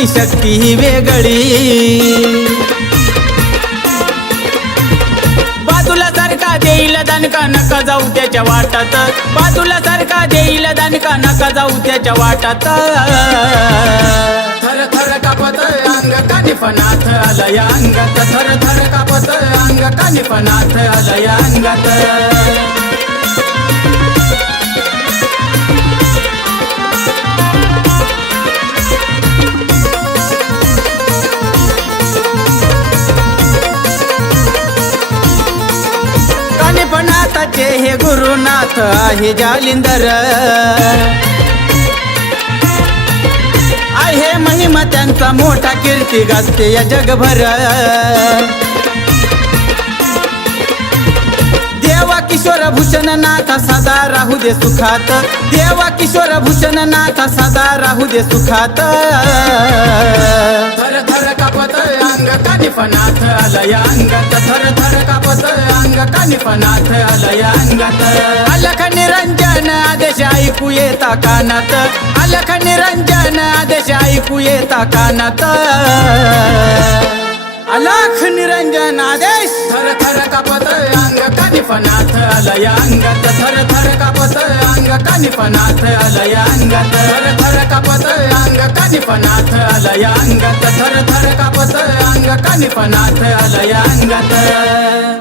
बाळाची शक्ती ही वेगळी। बाजूला सारखा देईल दणका नका जाऊ त्याच्या वाटात, बाजूला सारखा देईल दणका नका जाऊ त्याच्या वाटात। थर थर कापत अंग कानिफनाथ आलय अंगात, थर थर कापत अंग कानिफनाथ आलय अंगात। कानिफनाथाचे हे गुरुनाथ आहे जालिंदर, आहे महिमा त्यांचा मोठा कीर्ती गाजते या जगभर। देवा किशोर भूषण नाथ सदा राहू दे सुखात, देवा किशोर भूषण नाथ सदा राहू दे सुखात। थर थर कापत अंग कानिफनाथ आलय अंगात, थर थर कापत अंग कानिफनाथ आलय अंगात। अलख निरंजन आदेश ऐकू येता कानात, अलख निरंजन आदेश ऐकू येता कानात। अलख निरंजन आदेश थर थर कापत अंग कानिफनाथ आलय अंगात, थर थर कापत अंग कानिफनाथ आलय अंगात, थर थर कापत अंग कानिफनाथ आलय अंगात, थर थर कापत अंग कानिफनाथ आलय अंगात।